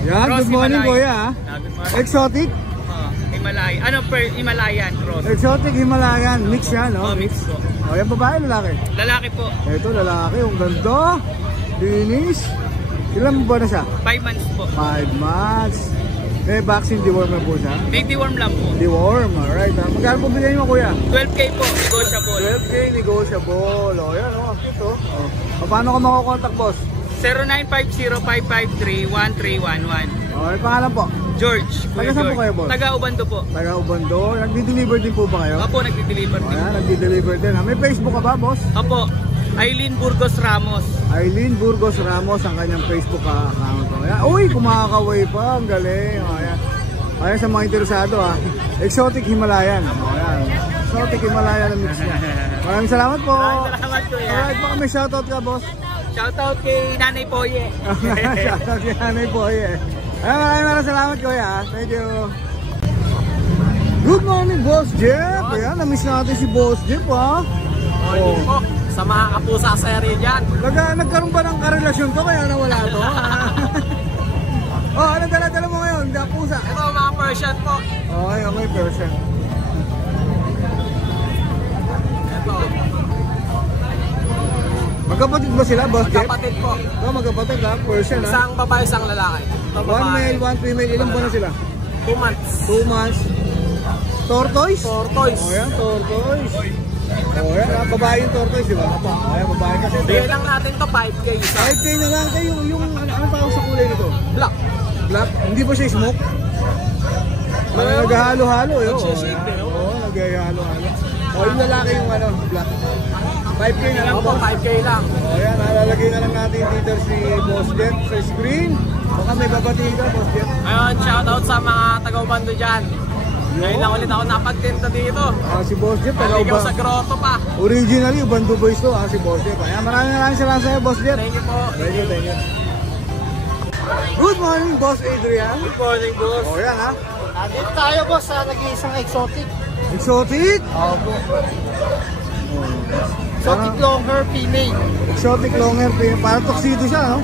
Yan, Cross good morning kuya. Good morning. Exotic? Himalayan. Ano per Himalayan cross? Exotic Himalayan. Mix yan, no? Mix po. O, yan babae, lalaki? Lalaki po. Ito, lalaki. Ang ganda. Linis. Ilan ba na siya? 5 months po. 5 months. May vaccine, deworm na po siya? May deworm lang po. Deworm, alright. Magkano po bigyan mo kuya? 12K po, negotiable. 12K, negotiable. O, yan, o. Cute, o. Paano ka makakontakt, boss? 0950-553-1311. Okay, pangalan po? George. Taga saan po kayo, boss? Taga Ubando po. Taga Ubando. Nagdi-deliver din po ba kayo? Opo, nagdi-deliver din. Ayan, nagdi-deliver din. May Facebook ka ba, boss? Opo, Aileen Burgos Ramos. Aileen Burgos Ramos ang kanyang Facebook account. Ayan. Uy, kumakaway pa. Ang galing. Ayan. Ayan sa mga interesado ha. Exotic Himalayan. Ayan. Exotic Himalayan ang mix niya. Maraming salamat po. Maraming salamat po. Alright, baka may shoutout ka, boss. Shoutout kay Nanay Poye. Shoutout kay Nanay Poye. Ayan, maraming salamat kuya. Thank you. Good morning, Boss Jeff. Ayan, na-miss natin si Boss Jeff ha. Morning po. Sa mga kapusa sa area dyan. Nagkaroon ba ng karelasyon to kaya nawala to? Oh, ano dala-dala mo ngayon? Pusa. Ito mga Persian po. Okay, okay, Persian. Ito. Magkapatid ba sila, Boss Jeff? Magkapatid po. Oh, magkapatid ha, Persian ha. Isang babae, isang lalaki. One male, one female. Ilan buwan na sila? 2 months. 2 months. Tortoise? Tortoise. Oh, yan, tortoise. Oh, yan, babae yung tortoise, di ba? Ayan, babae kasi. Bigyan lang natin to 5K isa. 5K na lang kayo. Yung, ano tawag sa kulay nito? Black. Black? Hindi ba siya smoke? Naghahalo-halo eh. Nagsishake eh. Oo, naghahalo-halo. O, yung lalaki yung ano, black. 5K na lang Opo, po. 5K lang. O, yan, nalalagay na lang natin dito si Boss Jet sa screen. Baka may babatiin ka, Boss Jet. Ngayon, shoutout sa mga taga-Ubando dyan. Ngayon lang ulit ako napagtinda dito. Si Boss Jet, Naligaw sa grotto pa. originally, Ubando Boys to, si Boss Jet. Ayan, maraming salamat sa'yo, Boss Jet. Thank you po. Thank you, thank you. Good morning, Boss Adrian. Good morning, boss. O, yan ha. Dito tayo boss sa nag-iisang exotic. Exotic? Opo. Exotic long hair female. Exotic long hair, parang tuxedo siya, no?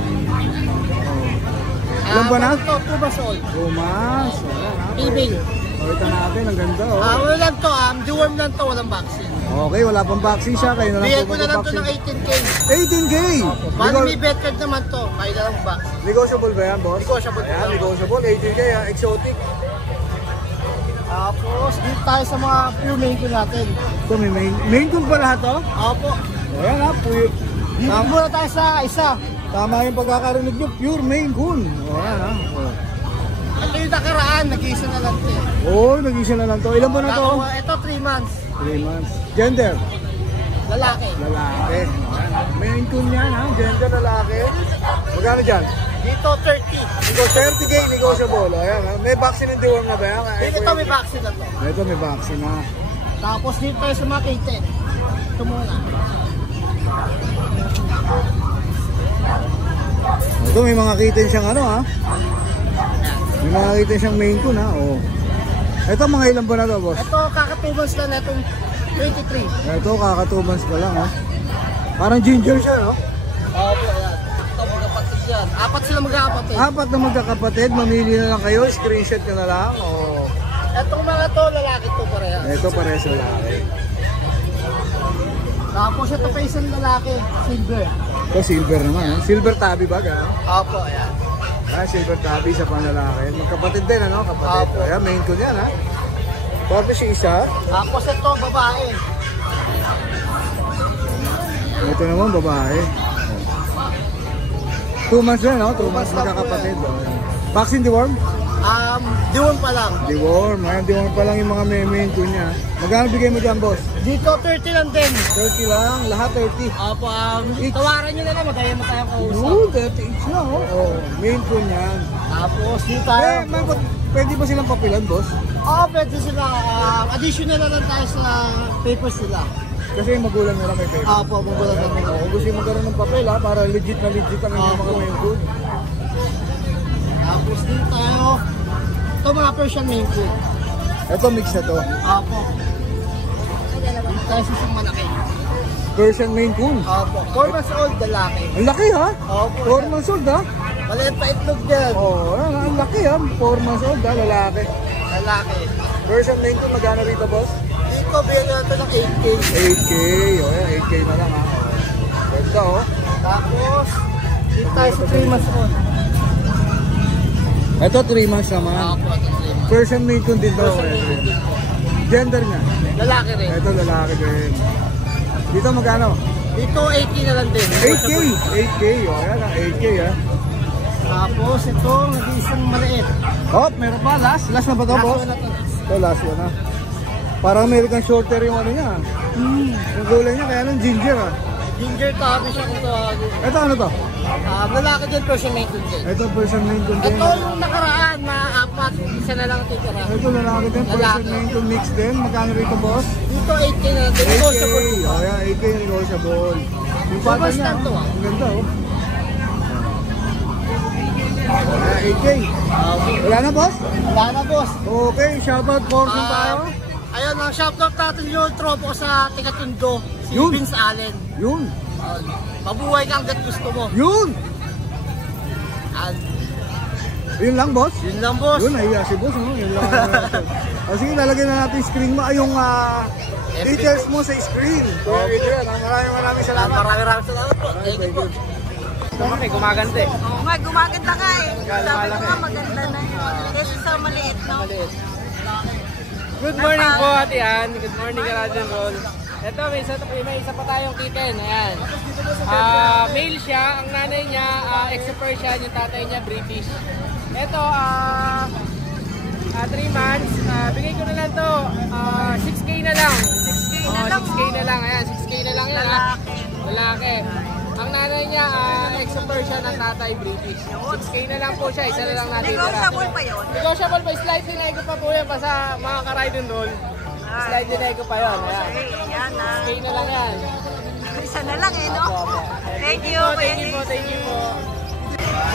Ilan ba na? 2 months old. 2 months. Ayan ha. Female. Pakita natin, ang ganda oh. Wala lang to, deworm lang to, walang vaccine. Okay, wala pang vaccine siya, kayo na lang Bigyan po ko na lang to ng magpa-vaccine. 18K. 18K! Bali may bet card naman to, kaya na lang vaccine. Negotiable ba yan, boss? Negotiable po Ayan, yan. negotiable, 18K ha, exotic. Tapos dito tayo sa mga pure main ko natin. Ito, may main coon pa lahat oh. Opo. Ayan ha, Dito muna tayo sa isa. tama yung pagkakarinig nyo, pure main coon. Ayan ha. Ito yung nakaraan, nag-iisa na lang to. Oh, nag-isa na lang to. Ilan ba na to? Ito 3 months. 3 months. Gender? Lalaki. Lalaki. Ayan, ha. Main coon yan ha, gender lalaki. Magkano dyan? Dito 30. Ito, 30K negotiable. Ayan ha. May vaccine and deworm na ba yan? Ito may vaccine na to. Ito may vaccine ha. Tapos dito tayo sa mga kitten. Ito muna. Ito may mga kitten siyang ano ha. May mga kitten siyang main coon ha. Oh. Ito mga ilan ba na to, boss? Ito kakatubos lang na itong 23. Ito kaka 2 months pa lang ha. Parang ginger siya no? Opo, yan. Ito magkapatid yan. 4 sila magkakapatid. 4 na magkakapatid, mamili na lang kayo, screenshot nyo na lang. Oh. Itong mga to, lalaki to pareha. Ito pares lalaki. Tapos ito pa isang lalaki, silver. Ito silver naman ha. Silver tabby ba ga? Opo, yan. Silver tabby sa panlalaki. Magkapatid din ano? Kapatid. Apo. Ayan, main coon yan ha. Tapos yung isa. Tapos ito, babae. Ito naman babae. 2 months din no? 2 months months lang po magkakapatid. Vaccine deworm? Diwan pa lang. Deworm. Ayan, deworm pa lang yung mga main coon niya. Magkano bigay mo dyan, boss? Dito 30 lang din. 30 lang. Lahat 30. Opo, Each. tawaran nyo na lang, magaya mo tayong kausap. Oo, 30 each na oh. Oh, main coon yan. Tapos dito tayo. Pwede ba silang papilan, boss? Oo, pwede sila. Additional na lang tayo sa papers nila. Kasi yung magulang nila may paper. Opo, magulang namin. Kung gusto yung magkaroon ng papel ha, para legit na legit ang inyong mga main coon. Tapos dito tayo. Ito mga Persian main coon. Ito mix na to. Opo. Dito tayo sa isang malaki. Persian main coon. Opo. 4 months old, lalaki. Ang laki ha? Opo. 4 months old ha? Maliit pa itlog dyan. Oh, ang laki ha. 4 months old ha, lalaki. Lalaki. Version main ko, magkano rito boss? Dito, bigyan natin ng 8K. 8K, oh yan, 8K na lang ha. Ganda oh. Tapos, dito tayo sa 3 months old. Ito 3 months naman. Ako, ito 3 months. Version main ko din to. Gender niya. Lalaki rin. Ito lalaki din. Dito magkano? Dito, 8K na lang din. 8K, 8K, oh yan, 8K ha. Tapos, ito, nag-iisang maliit. Oh, meron pa, last na ba to boss? Last one na to. Ito, last one ha. Parang American Shorter yung ano niya. Yung gulay niya, kaya nang ginger ha. Ginger tabby siya kung tawagin. Ito ano to? Lalaki din, Persian Maiden din. Ito person main ko din. Ito yung nakaraan na 4, isa na lang titira. Ito lalaki din, person main ko mix din. Magkano rito boss? Dito 8K na lang din. 8K, Negotiable. oh yan, 8K negotiable. Yung pata Super niya, stand to, ang ganda oh. Ayan, 8K. Wala na boss? Wala na, boss. Okay, shoutout portion tayo. Ayun, ang shoutout natin yung tropo sa Tigatundo. Si Yun. Vince Allen. Yun, Mabuhay ka hanggat gusto mo. yun. And, Yun lang boss. yun lang, boss. Yun, nahiya si boss, no? Yun lang. Sige, lalagyan na natin yung screen mo. Ay, yung details mo sa screen. Kuya Adrian, maraming salamat. Maraming salamat po. Thank you po. Lumaki, gumaganda eh. Oo nga, gumaganda nga eh. Sabi ko nga maganda na yun. Kasi sa maliit, no? Good morning po, Ate Ann. Good morning, Karajan Roll. Ito, may isa pa tayong kitten. Ayan. Male siya. Ang nanay niya, ex-Persian. Yung tatay niya, British. Ito, 3 months. Bigay ko na lang to. 6K na lang. 6K na lang, 6K na lang. Ayan, 6K na lang yan. Lalaki. Lalaki. Ang nanay niya, ex-Persian. Ang tatay, British. 6K na lang po siya. Isa na lang natin. Negotiable pa yun. Negotiable pa. Slightly na ko pa po yan. Basta mga ka-ride and roll. Slightly na ko pa yun. Ayan. Okay, yan ah. 6K na lang yan. Isa na lang eh, no? Thank you, Thank you po. Thank you po.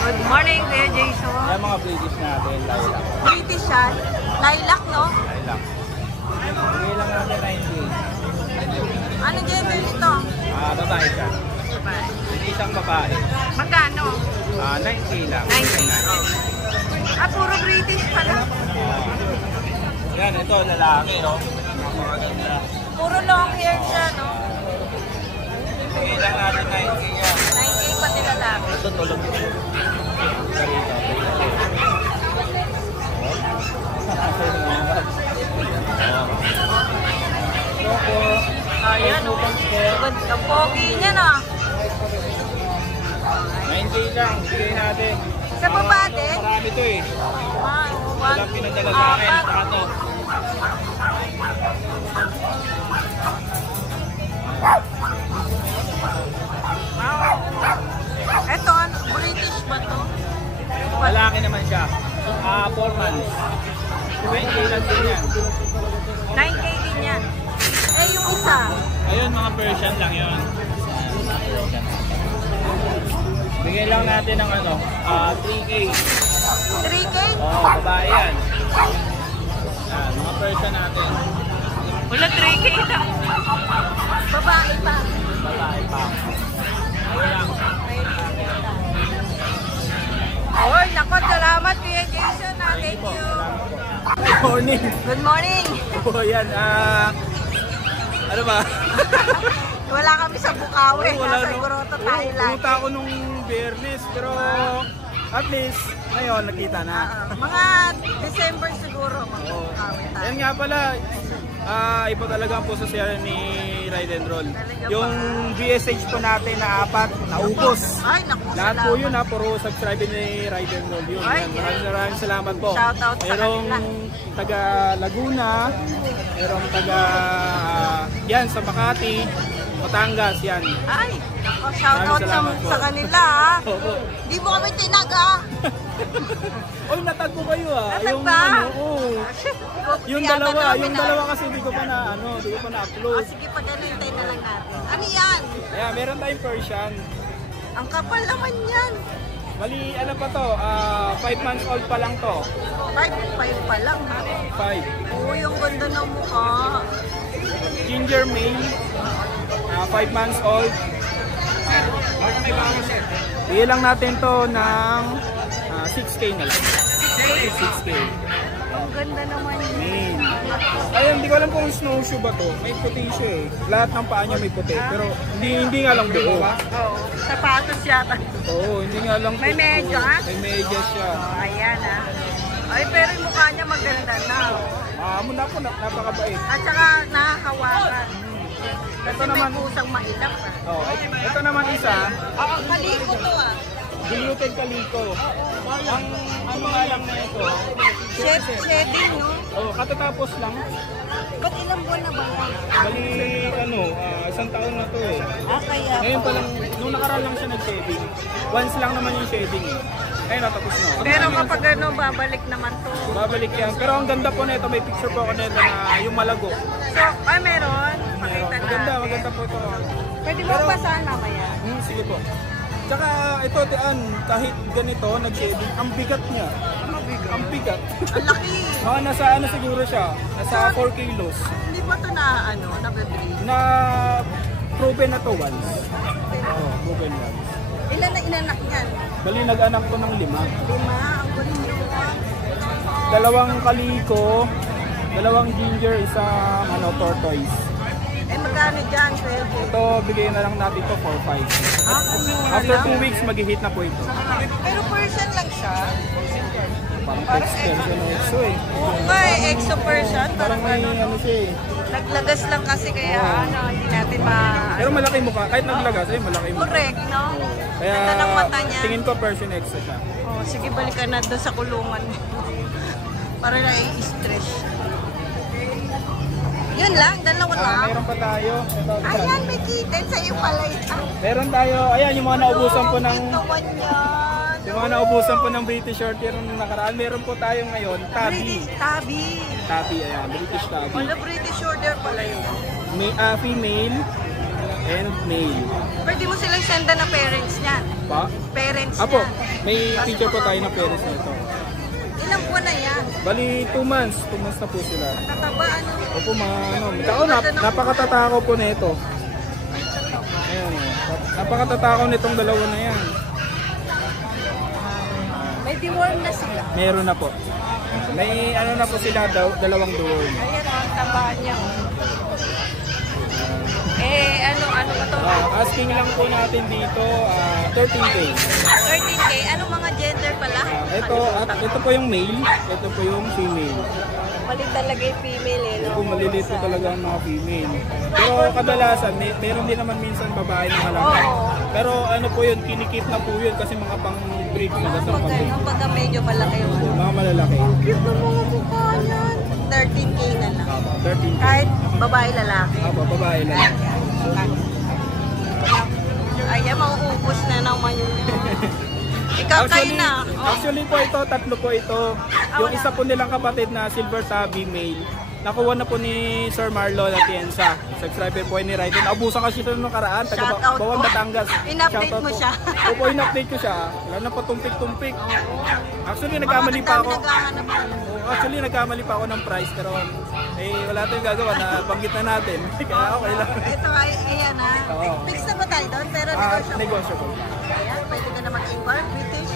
Good morning, Kuya Jason. Ayan mga British natin. Lilac. British yan. Lilac, no? Lilac. Bigay lang natin 90. Ano gender nito? Babae siya. Isang babae. Magkano? 9K lang. 90. Puro British pala. Yan, ito lalaki, no? Napakaganda. Puro long hair siya, no? Bigay lang natin 9K yan. 9K pati lalaki. Ito tulog. Ayan, oh. Ang pogi niya, no? 9K lang, bigay natin. Sa baba din? Marami to eh. Walang pinadala sa akin. Saka to. Eto, ano? British ba to? Lalaki naman siya. 4 months. 20K lang din yan. 9K din yan. Eh, yung isa. Ayun, mga Persian lang yun. Bigay lang natin ng 3K. 3K? Oo, babae yan. Yan, mga Persian natin. Wala 3K lang. Babae pa. Babae pa. Ayan. Oy, nako, salamat Kuya Jason. Thank you. Good morning. Good morning. Oh, yan. Ano ba? Wala kami sa Bukawi. Wala, Nasa no? Igoroto tayo lang. Pumunta ako nung Biyernes, pero at least ngayon nakita na. Mga December siguro. Mga Bukawi tayo. Yan nga pala, iba talaga ang puso siya ni Ride and Roll. Yung VSH po natin na 4, naubos. Ay, naku, Lahat po salamat. yun puro subscribe ni Ride and Roll yun. Ay, Yan, maraming salamat po. Shoutout sa Merong kanila. taga Laguna, merong taga yan sa Makati, Batangas yan. Ay, naku, shoutout Maraming salamat po. sa kanila ha. Oo. Di mo kami tinag ha. Oy, natag ko kayo Natag Yung ba? oo. Yung dalawa kasi hindi ko pa na-upload. Sige, pagalintay na lang natin. Ano yan? Kaya meron tayong Persian. Ang kapal naman yan. Bali, ano pa to? 5 months old pa lang to. 5 pa lang ha. 5. Oo, yung ganda ng mukha. Ginger male. 5 months old. Bigyan lang natin to ng 6K na lang. 6K. Ang ganda naman yun. Main. Ayun, hindi ko alam kung snowshoe ba to. May puti siya eh. Lahat ng paa niya may puti. Pero hindi nga lang buo. Oo. Sapatos yata. Oo, hindi nga lang May medyas? May medyas siya. Oh, ayan ah. Ay, pero yung mukha niya maganda na. Muna po, napakabait. At saka nakakawakan. Ito Kasi may naman, pusang mailap ah. ito naman isa, Maliko to ah. diluted kaliko. Ang ano nga lang na ito, Shedding, no? katatapos lang. Ba't ilang buwan na ba yan? Bali, isang taon na to eh. Kaya Ngayon pa lang, nung nakaraan lang siya nag-shedding. Once lang naman yung shedding eh. Ayun, natapos na. Pero kapag ano, babalik naman to. Babalik yan. Pero ang ganda po na ito, may picture po ako na ito na yung malago. So, meron. Pakita natin. Maganda po ito. Pwede mo pasahan mamaya. Sige po. Tsaka ito, Tian, kahit ganito, nag-shedding, ang bigat niya. Ang bigat. Ang laki. Nasa ano siguro siya? Nasa 4 kilos. Hindi ba ito na, nabibili? Na proven na to once. Proven once. Ilan na inanak niyan? Bali, nag-anak ko ng 5. 5, ang galing nyo. 2 kaliko, 2 ginger, isang tortoise. Magkano dyan, pwede? Ito, bigay na lang natin to 4-5. After 2 weeks, mag-hit na po ito. Pero person lang siya? Parang extension na exo eh. Oo nga exo person. Parang may ano siya eh. Naglagas lang kasi kaya hindi natin Pero malaki mukha. Kahit naglagas, malaki mukha. Correct, no? Kaya ganda ng mata niya. tingin ko person exo siya. Sige, balikan na doon sa kulungan. Para na i-stress. Yun lang, dalawa lang. Mayroon pa tayo. Ito, Ayan, may kitten sa'yo pala ito. meron tayo. Ayan, yung mga naubusan po ng... Ito man yan. Yung mga naubusan po ng British Shorthair nung nakaraan. Meron po tayo ngayon, Tabby. British Tabby. Tabby, ayan. British Tabby. Wala British Shorthair pala yun. Female and male. Pwede mo silang senda na parents niyan. Pa? Parents Apo, niyan. may picture po tayo ng parents na ito. Ilang buwan na yan? Bali, 2 months. 2 months na po sila. Tataba, ano? Opo, napakatatakaw po na ito. Ayan, napakatatakaw nitong dalawa na yan. May deworm na sila. Meron na po. May ano na po sila, 2 deworm. Ayan, ang taba niya. Ano ba ito? Asking lang po natin dito, 13K. 13K. Anong mga gender pala? Ito po yung male, ito po yung female. Malit talaga yung female eh, no? Ito maliliit po talaga ang mga female. Pero kadalasan, meron din naman minsan babae na malaki. Pero ano po yun, kinikip na po yun kasi mga pang-breed na gasang pang-breed. Pagka medyo malaki yung Mga malalaki. cute na mga mukha niyan. 13K na lang. 13K. Kahit babae lalaki. Babae lang. Ayan, mauubos na naman yun. Ikaw kayo na. Actually po ito, 3 po ito. Yung isa po nilang kapatid na Silver Tabby male, nakuha na po ni Sir Marlon Atienza. Subscriber po ni Raiden. Abusan kasi ito nung nakaraan, taga Bawang Batangas. In-update mo siya. Opo, in-update ko siya. Wala na pa tumpik-tumpik. Actually, nagkamali pa ako. Actually, nagkamali pa ako ng price, pero wala tayong gagawa na banggit na natin. Kaya okay lang. Ito ay, ayan ha. Fix na ba tayo doon? Pero negotiable. Ayan, pwede ka naman inquire. British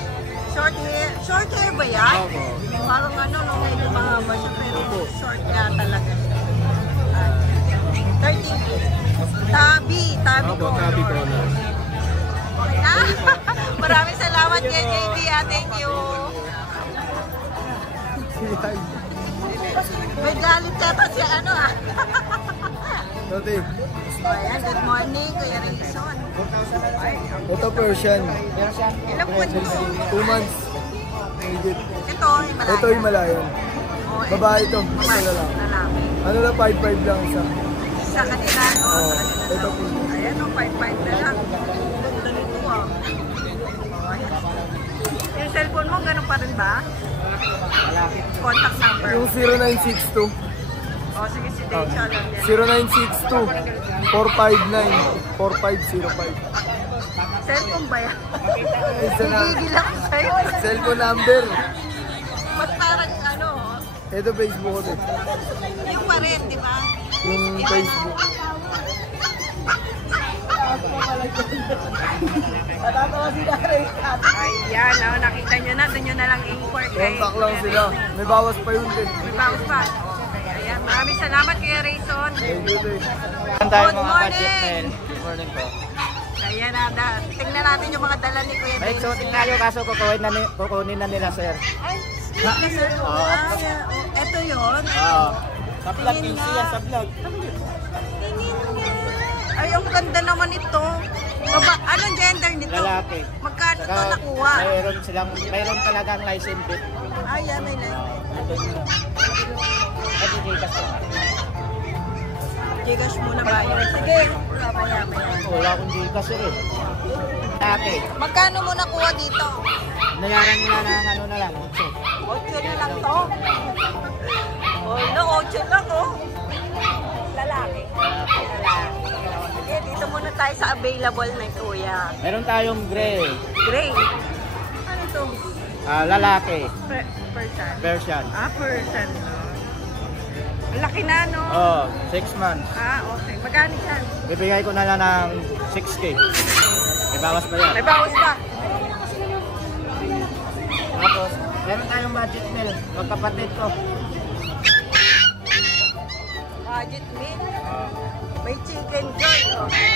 short hair. Short hair ba yan? Opo. Parang nung medyo mahaba siya, pero short nga talaga siya. 13K. Tabi Opo, Tabby ko. Okay na? Maraming salamat kay JB. Thank you. May galit yata siya Dati, Ayan, good morning, Kuya Rizon. ito Persian. Ilang buwan mo? 2 months. Higit. Ito, Himalayan. Ito Himalayan. Babae ito. Isa lang. Lalaki. Ano lang, 5'5 lang isa. Sa kanila, no? Oo. Sa kanila. Ito po. Ayan, 5'5 na lang. Ganda nito, Ayan. Yung cellphone mo, ganun pa rin ba? Contact number. Yung 0962. Sige, si Dave siya lang yan. 0962 459 4505. Cellphone ba yan? Isa na. Gigil ako sa'yo. Cellphone number. Ba't parang Ito Facebook ko din. yung pa rin, di ba? Yung Facebook. Natatawa si Dari. Ayan, oh, nakita nyo na. Doon nyo na lang inquire. Contact lang sila. May bawas pa yun din. May bawas pa. Okay, ayan. Maraming salamat Kuya Rayson. Good morning! Good morning po. Ayan na. Tingnan natin yung mga dala ni Kuya May exotic tayo kaso kukunin na nila sir. Ay, sweet sir. Ito yun. Sa vlog, siya sa vlog. Ay, ang ganda naman ito. Anong gender nito? Lalaki. Magkano ito nakuha? Mayroon talagang license bit. Ayan, may Gcash muna bayad. Sige, maya. Wala akong Gcash eh. Lalaki. Magkano mo nakuha dito? Nayaran nila ng ano na lang, 8. 8 na lang to. Oh, no, 8 lang oh. Lalaki. Sige, dito muna tayo sa available na kuya. Meron tayong gray. Gray. Ano to? Lalaki. Person. Version. Person. Ang laki na, no? 6 months. Okay. Magkano yan? Bibigay ko na lang ng 6K. May bawas pa yan. May bawas pa. Tapos, meron tayong budget meal. Magkapatid ko. Budget meal. May chicken joy.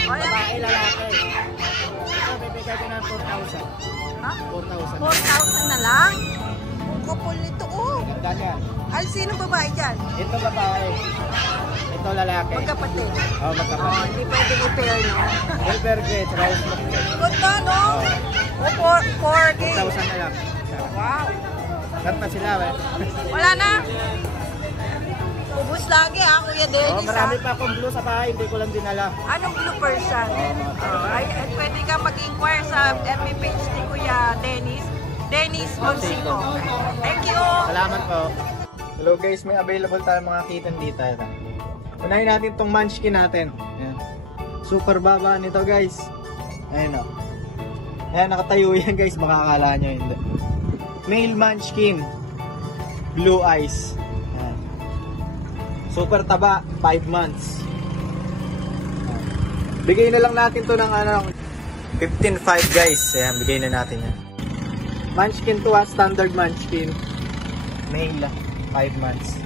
Babae, lalaki. Ito, bibigay ko ng 4,000. Ha? 4,000. 4,000 na lang? Ang kapul nito, oh. Ganda niya. Ay, sino babae dyan? Ito babae. Ito lalaki. Magkapatid. Magkapatid. Hindi pwedeng i-pair, no? Silver grade, rice chocolate. Ganda, no? O, 4K. 4,000 na lang. Wow. Ganda sila, eh. Wala na. Ubus lagi, Kuya Dennis, Marami pa akong blue sa bahay, hindi ko lang dinala. Anong blue person? Ay, pwede ka mag-inquire sa FB page ni Kuya Dennis. Dennis Monsico. Thank you. Salamat po. Hello guys, may available tayo mga kitten dito. Unahin natin itong munchkin natin. Ayan. Super baba nito guys. Ayan o. Ayan, nakatayo yan guys. Makakala nyo hindi. Male munchkin. Blue eyes. Ayan. Super taba. 5 months. Ayan. Bigay na lang natin to ng 15.5 guys. Ayan, bigay na natin yan. Munchkin to standard munchkin. Male. 5 months.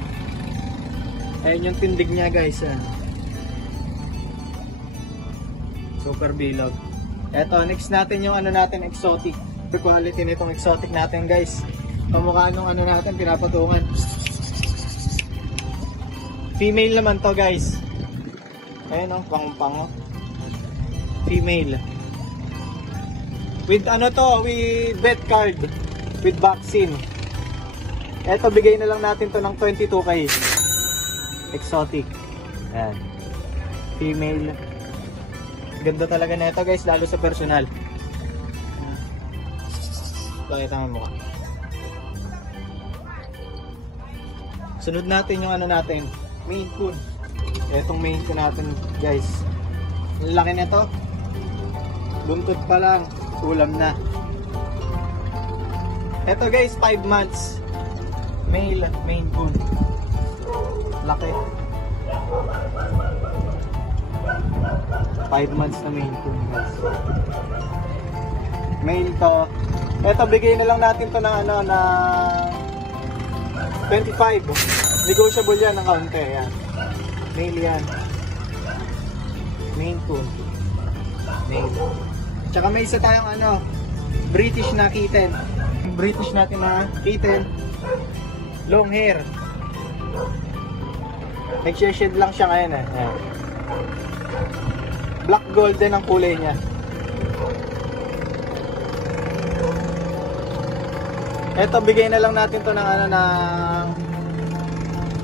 Ayan yung tindig niya guys. Super bilog. Eto, next natin yung natin exotic. The quality nitong exotic natin guys. Pamukha nung natin pinapatungan. Female naman to guys. Ayan o, pang-pango. Female. With with vet card. With vaccine. Eto, bigay na lang natin to ng 22K. Exotic. Ayan. Female. Ganda talaga na ito guys, lalo sa personal. Pakita mo mukha. Sunod natin yung natin. Maine Coon. Etong Maine Coon natin guys. Ang laki na ito. Buntot pa lang. Ulam na. Eto guys, 5 months. Male Maine Coon. Laki. 5 months na Maine Coon guys. Male to. Eto, bigay na lang natin to ng na 25. Negotiable yan ng kaunti. Yan. Male yan. Maine Coon. Male. Tsaka may isa tayong British na kitten. British natin na kitten. Long hair. Nag-shed lang siya ngayon eh. Ayan. Black golden ang kulay niya. Eto, bigay na lang natin to ng ng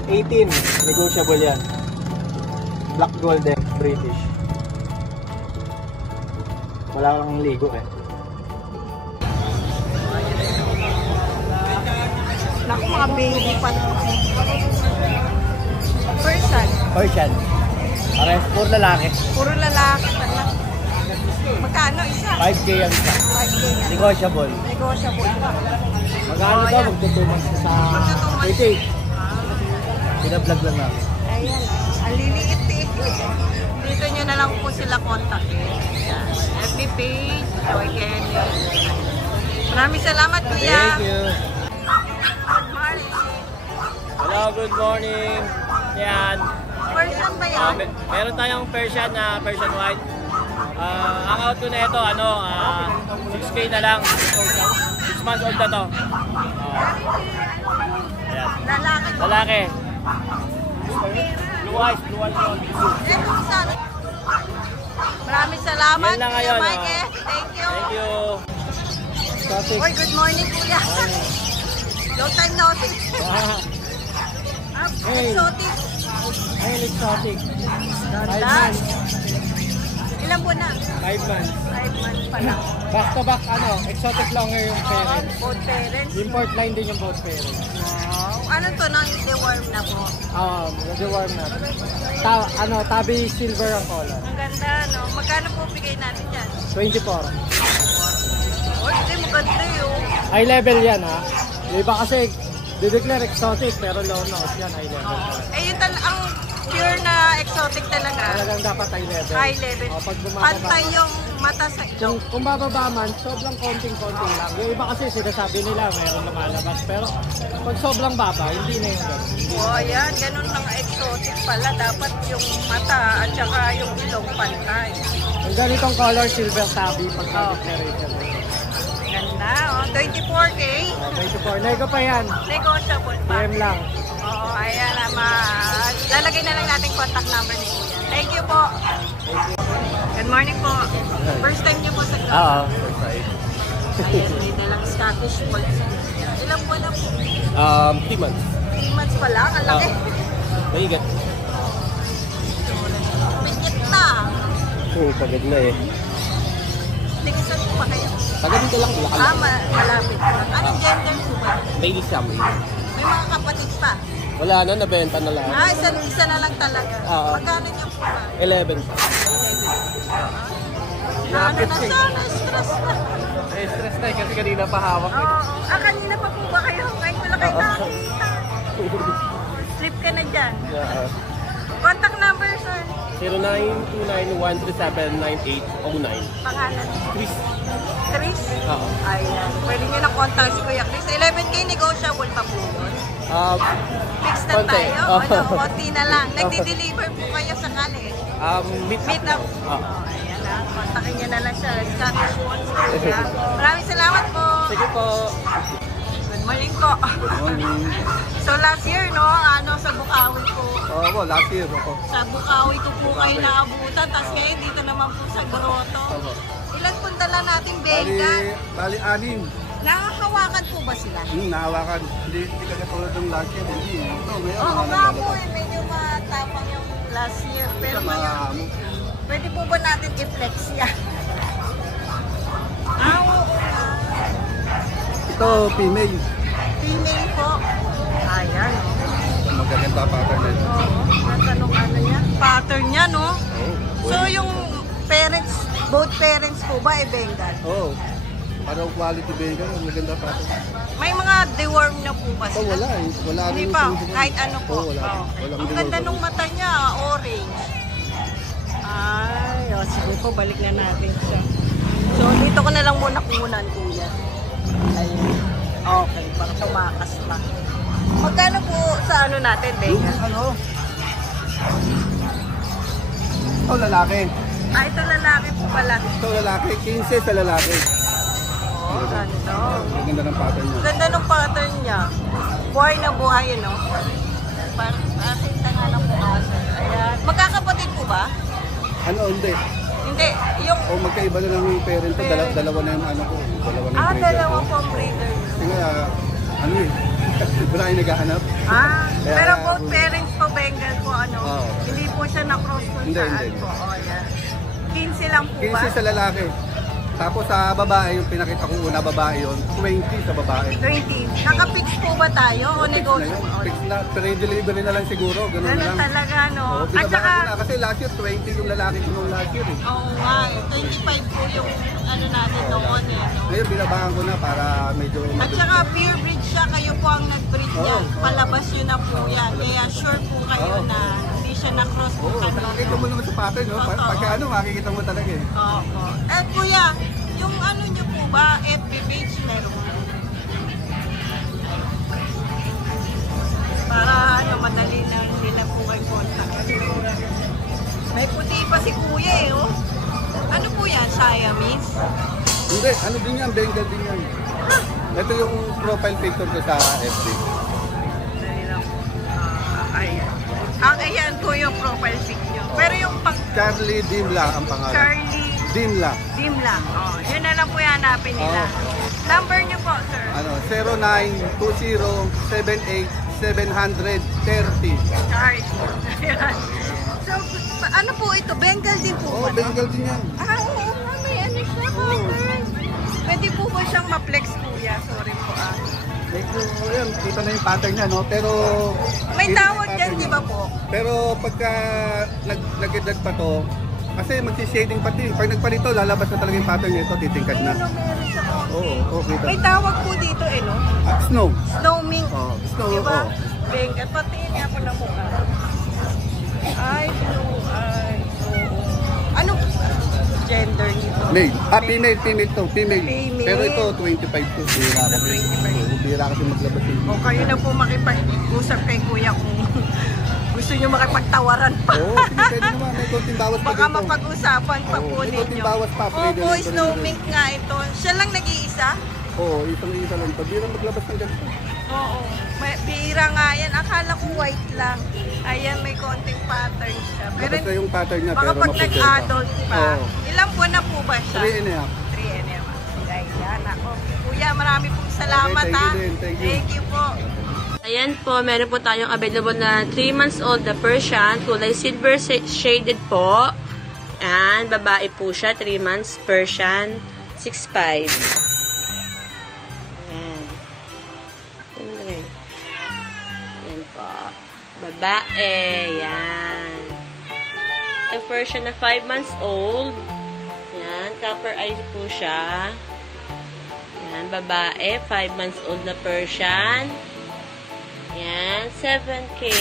18. Negotiable yan. Black golden, British. Wala lang ligo eh. Naku, mga baby pa. Person. Persian. Pares, puro lalaki. Puro lalaki pala. Magkano isa? 5K ang isa. 5K yan. Negotiable. Negotiable pa. Magkano daw? Magtutuman sa 30. Pinablog lang namin. Ayan. Ang liliit eh. Dito nyo na lang po sila kontakin. Ayan. FB page, Joy Kenneth. Maraming salamat, Kuya. Thank you. Good morning. Hello, good morning. Yan. Persian ba yan? Meron tayong Persian na Persian white. Ang out ko na ito, 6K na lang. 6 months old na to. Ayan. Lalaki. Lalaki. Blue eyes. Ito isa. Maraming salamat, Yan lang Kuya ngayon, Mike. Thank you. Thank you. Oy, good morning, Kuya. Long time no see. Exotic. Ay, exotic. Ganda. Ilan po na? 5 months. 5 months pa lang. Back to back, exotic longer yung parents. Both parents. Import line din yung both parents. Wow. Ano to nang deworm na po? Nag-worm na. Tabi silver ang color. Ang ganda, no? Magkano po bigay natin dyan? 24. Oh, hindi, maganda yun. High level yan ha. Yung iba kasi di-declare exotic pero low nose yan high level. Eh, yun ang pure na exotic talaga. Talagang dapat high level. High level. Pag bumababa. Pantay yung mata sa Kung bababa man, sobrang konting-konting lang. Yung iba kasi sinasabi nila mayroon lumalabas. Pero pag sobrang baba, hindi na yung gano'n. Oh, ayan. Ganun lang exotic pala. Dapat yung mata at saka yung ilong pantay. Yung ganitong color, silver tabby pag declaration. Ganda, oh. 24K. 24. Nego pa yan. Negotiable pa. PM lang. Oo, ayan. Lalagay na lang natin contact number ni Kuya. Thank you po. Good morning po. First time niyo po sa club? Oo. Ayan, dito lang Scottish Fold. Ilang po na po? 3 months. 3 months pa lang? Ang laki. Mahigat. Pikit na. Oo, pagod na eh. Tigisan po ba kayo? Taga dito lang. Malapit po. Anong gender po ba? Lady Siam. May mga kapatid pa. Wala na, nabenta na lahat. Isa na lang talaga. Oo. Magkano niyo po ba? 11. Ano na sana? Stress na. Stress na kasi kanina pa hawak. Oo. Kanina pa po ba kayo? Ngayon ko lang kayo nakakita. Sleep ka na dyan. Contact number, sir. 0929-137-9809. Pangalan. Chris. Chris? Oo. Ayan. Pwede nyo na contact si Kuya Chris. 11K negotiable pa po yun. Fix na konti. tayo. Konti na lang. Nagdi-deliver po kayo sa kali. Meet up. Ayan na. Kontakin nyo na lang siya. Scottish Fold. Maraming salamat po. Sige po. Good morning po. So last year, no, sa Bukawi po. Oo, last year ako. Sa Bukawi ko po kayo naabutan, tapos ngayon dito naman po sa Grotto. Ilan po dala natin Bengal? Bali 6. Nakahawakan po ba sila? Nahawakan. Hindi ka katulad ng last year. Hindi. Ito, ngayon. Oo nga po eh, medyo matapang yung last year. Pero ngayon, pwede po ba natin i-flex yan? Oo. Ito, female. Female po. Ayan, no? Magaganda pattern na ito. Oo. Natanong niya? Pattern niya, no? So yung parents, both parents po ba Bengal? Oo. Parang quality Bengal, maganda pattern. May mga deworm na po ba sila? Wala eh. Wala Hindi rin pa, yung- kahit ano po. Wala. Okay. Walang Ang ganda deworm. nung mata niya, orange. Ay, sige po, balik na natin siya. So, dito ko na lang muna kumunan, kuya. Ayun. Okay, para tumakas pa. Magkano po sa ano natin, Bengal? Ano? Ito lalaki. Ito lalaki po pala. Ito lalaki. 15 sa lalaki. Oh, ganito. Ang ganda ng pattern niya. Ganda ng pattern niya. Buhay na buhay, no? Parang nakita nga ng bukas. Ayan. Magkakapatid po ba? Ano, hindi. Hindi. Yung... O magkaiba na lang yung parent ko. Dalawa na yung ano ko. Dalawa na yung breeder dalawa ko. po ang breeder. Kasi nga, ano eh. Wala yung naghahanap. Pero Kaya- both parents po, Bengal po, ano? Oo. Hindi po siya na-cross kung Hindi, saan hindi. po. Oh, yan. 15 lang po ba? 15 sa lalaki. Tapos sa babae, yung pinakita ko una babae yun, 20 sa babae. 20. Naka-fix po ba tayo o Fix na negotiable? yun. Fix na. Pre-delivery na lang siguro. Ganun na Ganun lang. talaga, no? Oo, At binabaan saka, ko na. Kasi last year, 20 yung lalaki ko nung last year eh. oo nga, 25 po yung ano natin noon eh, no? Ngayon, binabaan ko na para medyo... At saka pure breed siya, kayo po ang nag-breed niya. Oo. Palabas yun na po yan. Kaya sure po kayo Oo. na hindi siya na cross kung Oo, nakikita mo naman sa pattern, no? Pagka ano, makikita mo talaga eh. Oo. Eh, kuya, yung ano nyo po ba, FB page meron? Para ano, madali na nila po kayo contact. May puti pa si kuya eh, oh. Ano po yan, Siamese? Hindi, ano din yan, Bengal din yan. Ito yung profile picture ko sa FB. Ayan. Ayan po yung profile pic nyo. Pero yung pang... Charlie Dimla ang pangalan. Charlie Dimla. Dimla. Oh, yun na lang po yung hanapin nila. Number nyo po, sir. Ano, 0920-78-730. Charlie. Ayan. So, ano po ito? Bengal din po Oo, ba? Bengal din yan. Oo nga, may ano siya, cover. Pwede po ba siyang ma-flex, kuya? Sorry po, Medyo, yan, kita na yung pattern niya, no? Pero... May kita tawag yung dyan, pattern di niya. ba po? Pero pagka nag-edad pa to, kasi magsi-shading pati. Pag nagpalito, lalabas na talaga yung pattern nito, titingkad na. Ayun, meron siya konti. Oo, kita. May tawag po dito, eh, no? Snow. Snow mink. Oh, snow, Diba? oo. Bengal. Patingin niya ako na mukha. Ay, blue eyes. Oo. Ano gender nito? Male. Female to. Female. Female. Pero ito, 25 to. Bira kasi. 25. Bira kasi maglabas yung... O kayo na po makipag-usap kay kuya kung gusto nyo makipagtawaran pa. Oo, sige, pwede naman. May konting bawas pa Baka dito. mapag-usapan pa po may konting ninyo. bawas pa. Pwede Opo, rin ito snow rin. mink nga ito. Siya lang nag-iisa? Oo, isang-isa lang. Bira maglabas ng ganito. Oo. May bira nga yan. Akala ko white lang. Ayan, may konting pattern siya. Pero Basta yung pattern niya, baka pero pag mapigil nag-adult pa, Oo. ilang buwan na po ba siya? 3 and a half. 3 and a half. Ayan, ako. Kuya, marami pong salamat Okay, thank you ha. din, thank you. Thank you po. Ayan po, meron po tayong available na 3 months old na Persian, kulay silver shaded po. Ayan, babae po siya, 3 months, Persian, 6'5". Ayan. Ayan po. Babae, ayan. Ito Persian na 5 months old. Ayan, copper eyes po siya. Ayan, babae, 5 months old na Persian. Yan, 7K.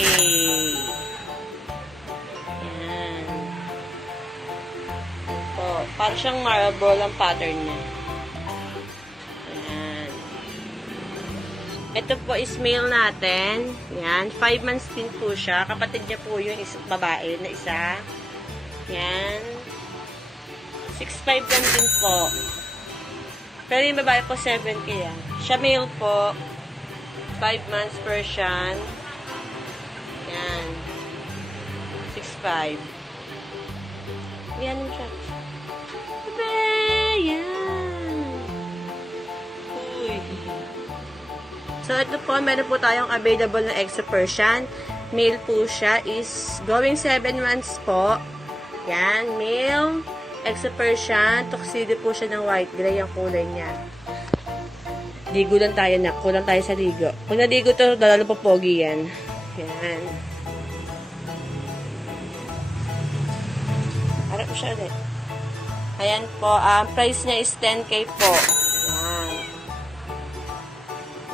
Yan. Po, parang siyang marble ang pattern niya. Yan. Ito po is male natin. Yan, 5 months din po siya. Kapatid niya po yung babae na isa. Yan. 6'5" lang din po. Pero yung babae po 7K yan. Siya male po. 5 months Persian. Yan. 6'5". Yan siya. Yan. Uy. So, ito po, meron po tayong available na Exo Persian. Male po siya is going 7 months po. Yan. Male. Exo Persian. Tuxedo po siya ng white gray ang kulay niya. Ligo lang tayo na. Kulang tayo sa ligo. Kung naligo to, lalo pa pogi yan. Yan. Harap mo siya ulit. Ayan po. Price niya is 10K po. Yan.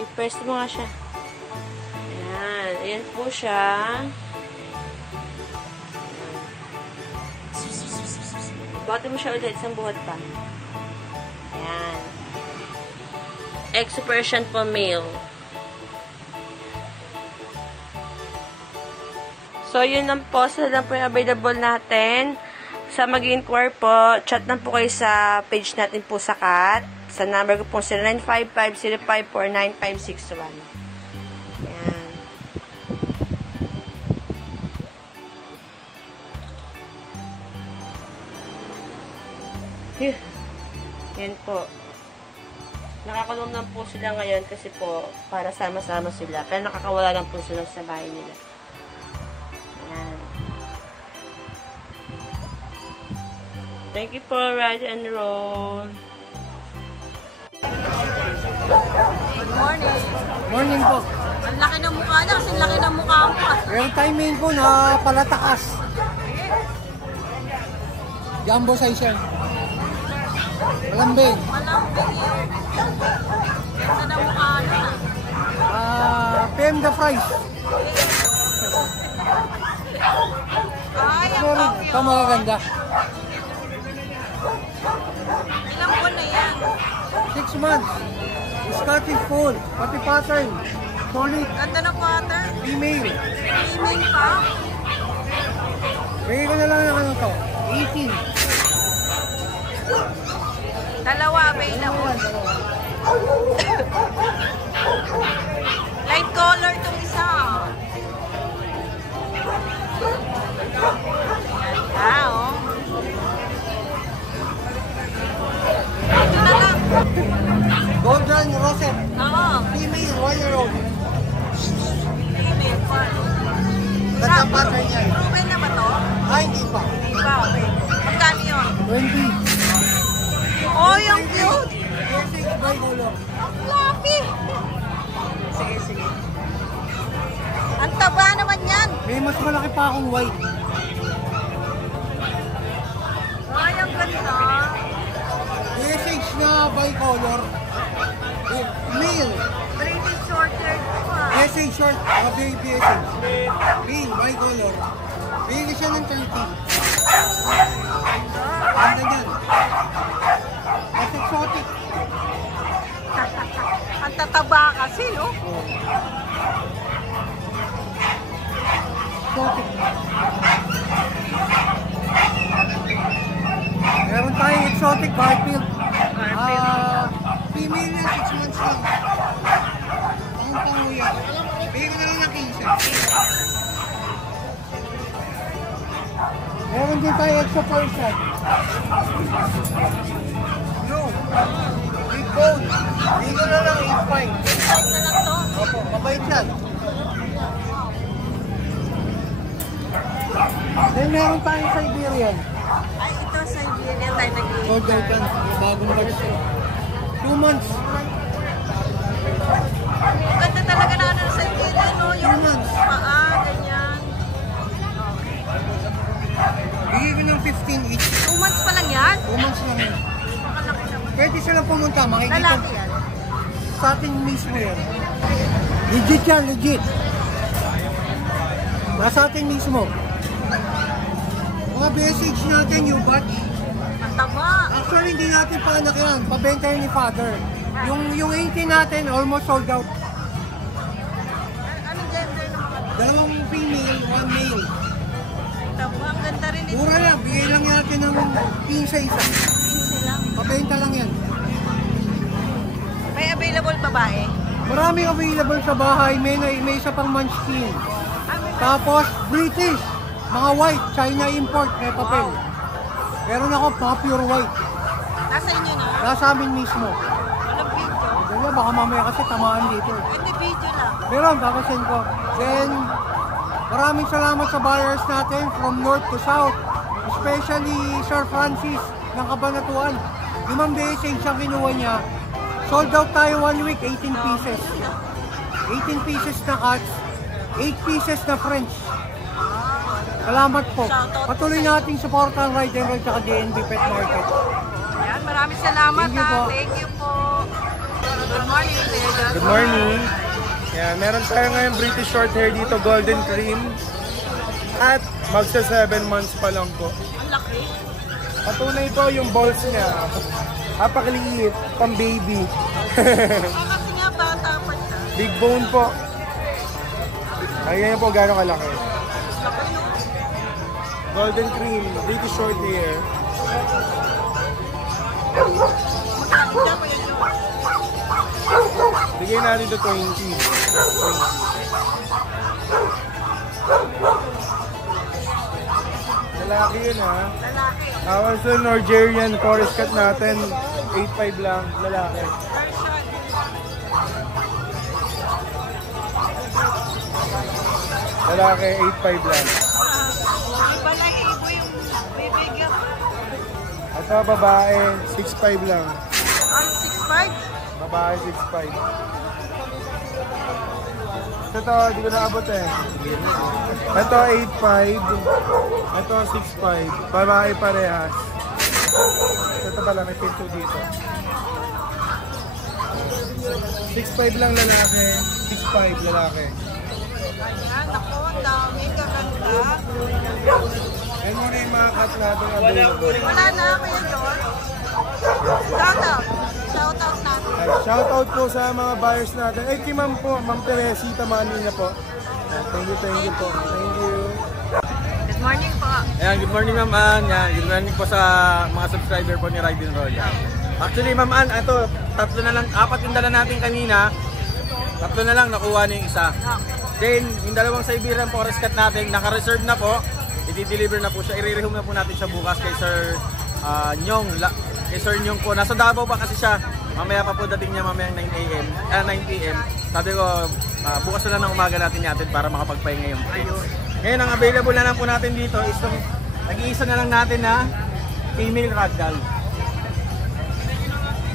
I-press mo nga siya. Ayan. Ayan po siya. Buhatin mo siya ulit. Isang buhat pa. Ayan. Exo Persian po male. So, yun lang po. Sila lang po yung available natin. Sa mag-inquire po, chat lang po kayo sa page natin po sa CAT. Sa number ko po 0955-054-9561. Yan. Phew. Yan po. Nakakulong lang po sila ngayon kasi po para sama-sama sila. Pero nakakawala lang po sila sa bahay nila. Ayan. Thank you po, ride and roll. Good morning. Morning po. Ang laki ng mukha niya kasi laki ng mukha mo. Yung timing ko na palatakas. Jumbo size yan. Malambing. Malambing yun. Ganda ng mukha niya. PM the price. Ay, ang cute. Ito magaganda. Ilang buwan na yan? 6 months. Scottish Fold. Pati pattern. Solid. Ganda ng water. Female. Female pa. Bigay ko na lang ng ano to. 18. Dalawa available. Light color itong isa. Ganda, oh. Ito na lang. Golden Rosette. Oo. Female 1-year-old. Female pa. Ganda pattern niya. Proven na ba to? Ay, hindi pa. Hindi pa, okay. Magkano yun? 20. Oh, yung cute. Basic bicolor. Ang fluffy. Sige, sige. Ang taba naman yan. May mas malaki pa akong white. Ay, ang ganda. Basic na bicolor. Male. British short-haired pa. Basic short. Baby basic. Male, bicolor. Bigay siya ng 30. Ganda yan. Mas exotic. Ang tataba kasi, no? Exotic. Meron tayong exotic Garfield. Female na 6 months lang. Ang panguya. Bigay ko na lang ng 15. Meron din tayo extra person. No. Big bone. Bigay ko na lang 8.5. Kahit na lang to. Opo, mabait yan. Then meron tayong Siberian. Ay, ito, Siberian tayo nag-iisa. Gold Open, bagong batch. 2 months. Ang ganda talaga na ano sa Siberian, no? Yung Humans. paa, ganyan. Bigay ko ng 15 each. 2 months pa lang yan? 2 months lang yan. Makalaki naman. Pwede silang pumunta, makikita. Lalaki yan. Sa atin mismo yan. Legit yan, legit. Nasa atin mismo. Mga message natin yung batch. Ang taba. Actually, hindi natin paanak yan. Pabenta yun ni Father. Yung 18 natin, almost sold out. Anong gender ng mga Dalawang female, 1 male. taba? Ang ganda rin ito. Mura lang, bigay lang natin ng 15 isa. 15 lang. Pabenta lang yan. May available babae? Maraming available sa bahay. May isa pang munchkin. Ah, may Tapos, British. Mga white, China import, may papel. Meron ako, mga pure white. nasa inyo na? Nasa amin mismo. Walang video? Kaya baka mamaya kasi tamaan dito. Hindi video lang. Meron, kakasend ko. Then, maraming salamat sa buyers natin from north to south. Especially Sir Francis ng Cabanatuan. 5 message ang kinuha niya. Sold out tayo 1 week, 18 pieces. 18 pieces na cats, 8 pieces na French. Salamat po. Patuloy nating supportan Ride and Roll sa DNB Pet Market. Ayan, maraming salamat. Thank you po. Thank you po. Good morning, Leda. Good morning. Yan, meron tayo ngayon British short hair dito, golden cream. At magsa 7 months pa lang po. Ang laki. Patunay po yung balls niya. Apakaliit, pang baby. Kasi nga, bata pa siya. Big bone po. Ayan po gano'ng kalaki. Laki no? Golden cream, British short hair. Magkano siya po yan yung? Bigay natin to 20. Lalaki yun ha. Lalaki. Tapos yung Nigerian forest cat natin, 8.5 lang, lalaki. Version. Lalaki, 8.5 lang. May balahibo yung bibigyan. At sa babae, 6.5 lang. Ang 6'5"? Babae, 6.5. Ito, hindi ko naabot eh. Ito, 8.5. Ito, 6.5. Babae parehas. Ito pala, may pinto dito. 6.5 lang lalaki, 6.5 lalaki. Ayan, ako, dami, gaganda. Ayan muna yung mga cat natin. Wala na, Kuya John. Shoutout. Shoutout natin. Shoutout po sa mga buyers natin. Eh, kay Ma'am po, Ma'am Teresita Manila po. Thank you po. Thank you. Good morning po. Ayan, good morning Ma'am Ann. Yan, good morning po sa mga subscriber po ni Ride and Roll. Actually Ma'am Ann, ito, tatlo na lang, apat yung dala natin kanina. Tatlo na lang, nakuha na yung isa. Then, yung dalawang Siberian Forest Cat natin, naka-reserve na po. I-deliver na po siya. I-rehome na po natin siya bukas kay Sir Nyong. Kay Sir Nyong po. Nasa Davao pa kasi siya. Mamaya pa po dating niya mamayang 9 PM. Sabi ko, bukas na lang ng umaga natin natin para makapagpahinga yung pets. Ngayon, ang available na lang po natin dito is itong nag-iisa na lang natin na female ragdoll.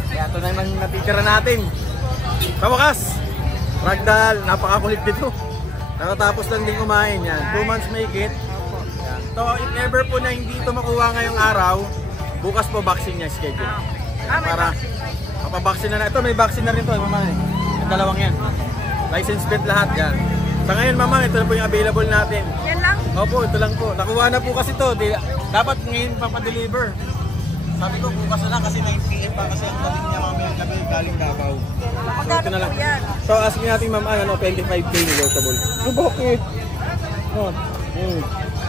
Kaya ito na yung natitira natin. Pawakas! Ragdoll, napakakulit dito. Nakatapos lang din kumain yan. 2 months may get. So, if ever po na hindi ito makuha ngayong araw, bukas po vaccine niya schedule. Para mapabaksin na. Ito may vaccine na rin ito, mama. Yung dalawang yan. License vet lahat yan. Sa ngayon, mama, ito na po yung available natin. Yan lang? Opo, ito lang po. Nakuha na po kasi ito. Dapat ngayon papadeliver. Sabi ko, bukas na lang kasi 9 PM pa kasi ang dating niya mamayang gabi galing Davao. So, ito na lang. So, asking natin, ma'am, 25K negotiable. No, bakit? Oh,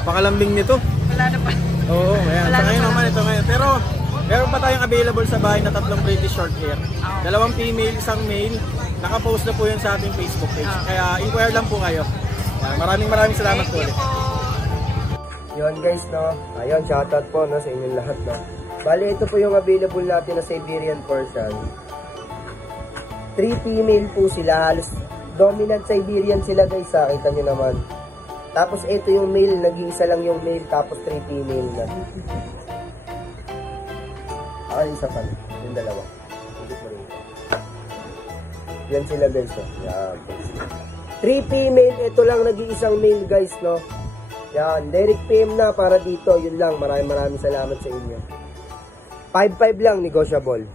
pakalambing nito. Wala na pa. Oo, ayan. Sa ngayon naman ito ngayon. Pero, meron pa tayong available sa bahay na 3 British short hair. 2 female, 1 male. Nakapost na po yun sa ating Facebook page. Kaya, inquire lang po kayo. Ayan, maraming salamat po ulit. Yun guys, no? Ayun, shoutout po no, sa inyong lahat, no? Bali, ito po yung available natin na Siberian Persian. 3 female po sila. Halos dominant Siberian sila guys, ha? Kita nyo naman. Tapos ito yung male, nag-iisa lang yung male, tapos 3 female na. Isa pa, yung dalawa. Yan sila guys, no? Yan. 3 female, ito lang nag-iisang male guys, no? Yan, direct PM na para dito. Yun lang, maraming salamat sa inyo. 5-5 lang, negotiable.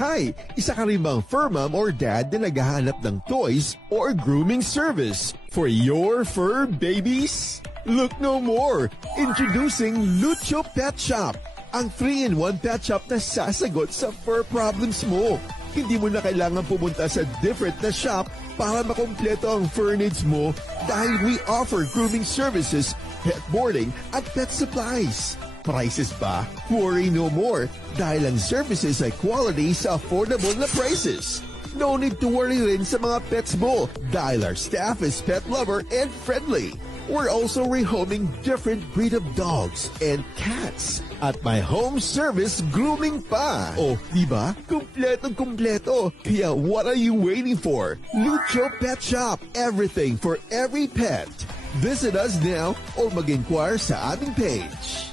Hi! Isa ka rin bang fur mom or dad na naghahanap ng toys or grooming service for your fur babies? Look no more! Introducing Lucho Pet Shop, ang 3-in-1 pet shop na sasagot sa fur problems mo. Hindi mo na kailangan pumunta sa different na shop para makompleto ang fur needs mo dahil we offer grooming services, pet boarding at pet supplies. Prices ba? Worry no more dahil ang services ay quality sa affordable na prices. No need to worry rin sa mga pets mo dahil our staff is pet lover and friendly. We're also rehoming different breed of dogs and cats at my home service grooming pa. Oh, diba? Kumpletong-kumpleto. Kaya what are you waiting for? Lucho Pet Shop. Everything for every pet. Visit us now or mag-inquire sa aming page.